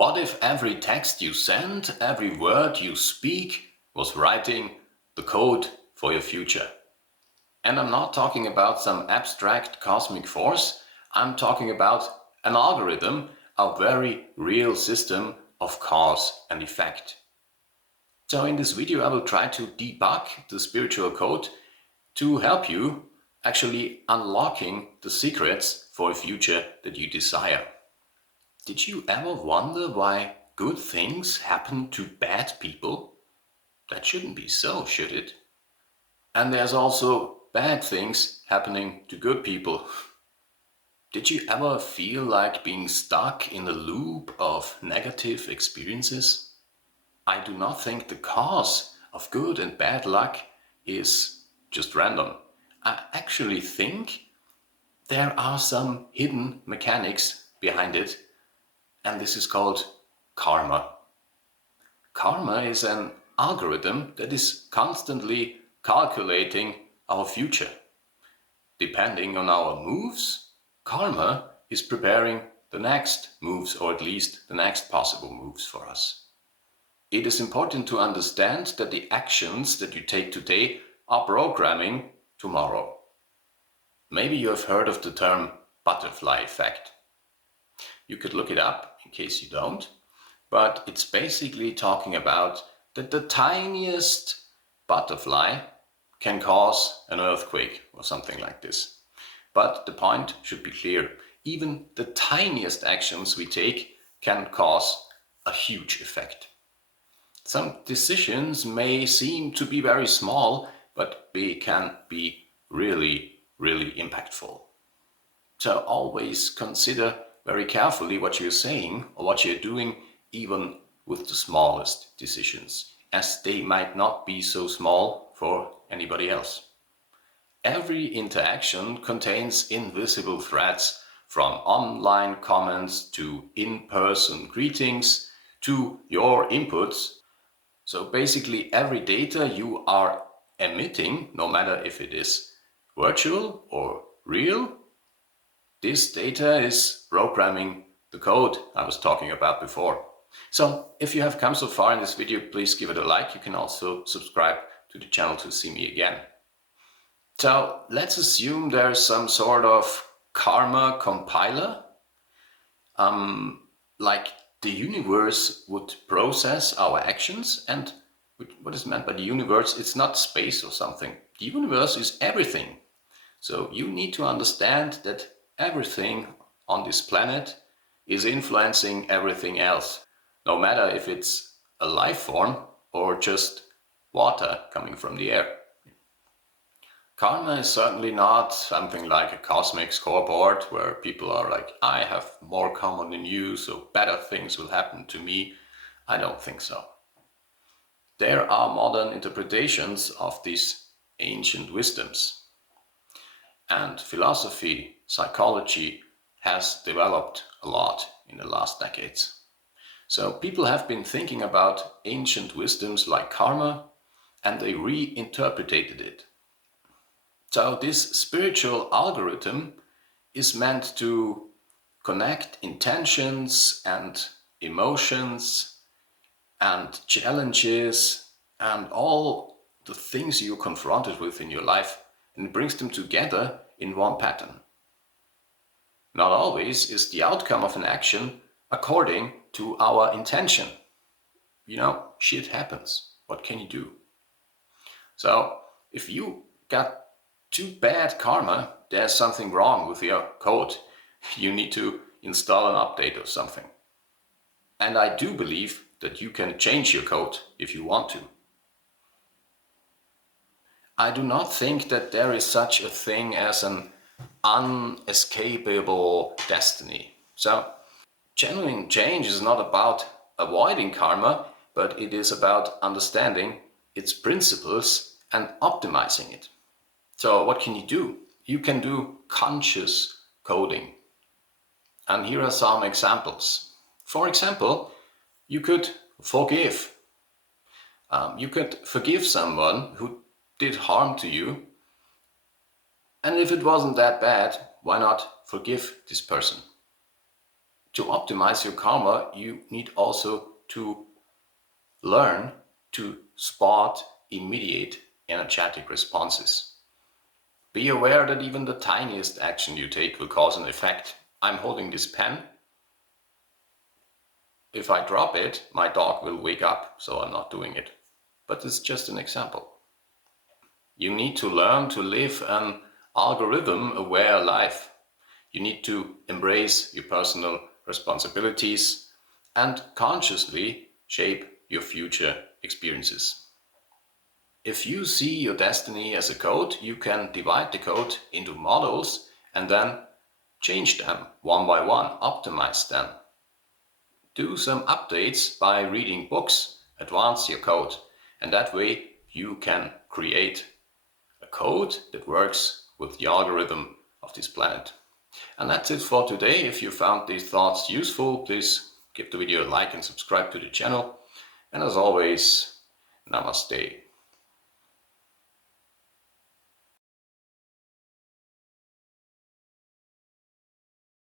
What if every text you send, every word you speak was writing the code for your future? And I'm not talking about some abstract cosmic force. I'm talking about an algorithm, a very real system of cause and effect. So in this video, I will try to debug the spiritual code to help you actually unlocking the secrets for a future that you desire. Did you ever wonder why good things happen to bad people? That shouldn't be so, should it? And there's also bad things happening to good people. Did you ever feel like being stuck in a loop of negative experiences? I do not think the cause of good and bad luck is just random. I actually think there are some hidden mechanics behind it, and this is called karma. Karma is an algorithm that is constantly calculating our future. Depending on our moves, karma is preparing the next moves, or at least the next possible moves for us. It is important to understand that the actions that you take today are programming tomorrow. Maybe you have heard of the term butterfly effect. You could look it up in case you don't, but it's basically talking about that the tiniest butterfly can cause an earthquake or something like this. But the point should be clear. Even the tiniest actions we take can cause a huge effect. Some decisions may seem to be very small, but they can be really, really impactful. So always consider very carefully what you're saying or what you're doing, even with the smallest decisions, as they might not be so small for anybody else. Every interaction contains invisible threads, from online comments to in-person greetings to your inputs. So basically every data you are emitting, no matter if it is virtual or real, this data is programming the code I was talking about before. So if you have come so far in this video, please give it a like. You can also subscribe to the channel to see me again. So let's assume there's some sort of karma compiler, like the universe would process our actions. And what is meant by the universe? It's not space or something. The universe is everything. So you need to understand that everything on this planet is influencing everything else, no matter if it's a life form or just water coming from the air. Karma is certainly not something like a cosmic scoreboard where people are like, I have more karma than you, so better things will happen to me. I don't think so. There are modern interpretations of these ancient wisdoms. And philosophy, psychology has developed a lot in the last decades. So people have been thinking about ancient wisdoms like karma, and they reinterpreted it. So this spiritual algorithm is meant to connect intentions and emotions and challenges and all the things you're confronted with in your life, and it brings them together in one pattern. Not always is the outcome of an action according to our intention. You know, shit happens. What can you do? So if you got too bad karma, there's something wrong with your code. You need to install an update or something. And I do believe that you can change your code if you want to. I do not think that there is such a thing as an unescapable destiny. So genuine change is not about avoiding karma, but it is about understanding its principles and optimizing it. So what can you do? You can do conscious coding. And here are some examples. For example, you could forgive. You could forgive someone who did harm to you. And if it wasn't that bad, why not forgive this person? To optimize your karma, you need also to learn to spot immediate energetic responses. Be aware that even the tiniest action you take will cause an effect. I'm holding this pen. If I drop it, my dog will wake up, so I'm not doing it. But it's just an example. You need to learn to live an algorithm-aware life. You need to embrace your personal responsibilities and consciously shape your future experiences. If you see your destiny as a code, you can divide the code into models and then change them one by one, optimize them. Do some updates by reading books, advance your code, and that way you can create a code that works with the algorithm of this planet. And that's it for today. If you found these thoughts useful, please give the video a like and subscribe to the channel. And as always, namaste.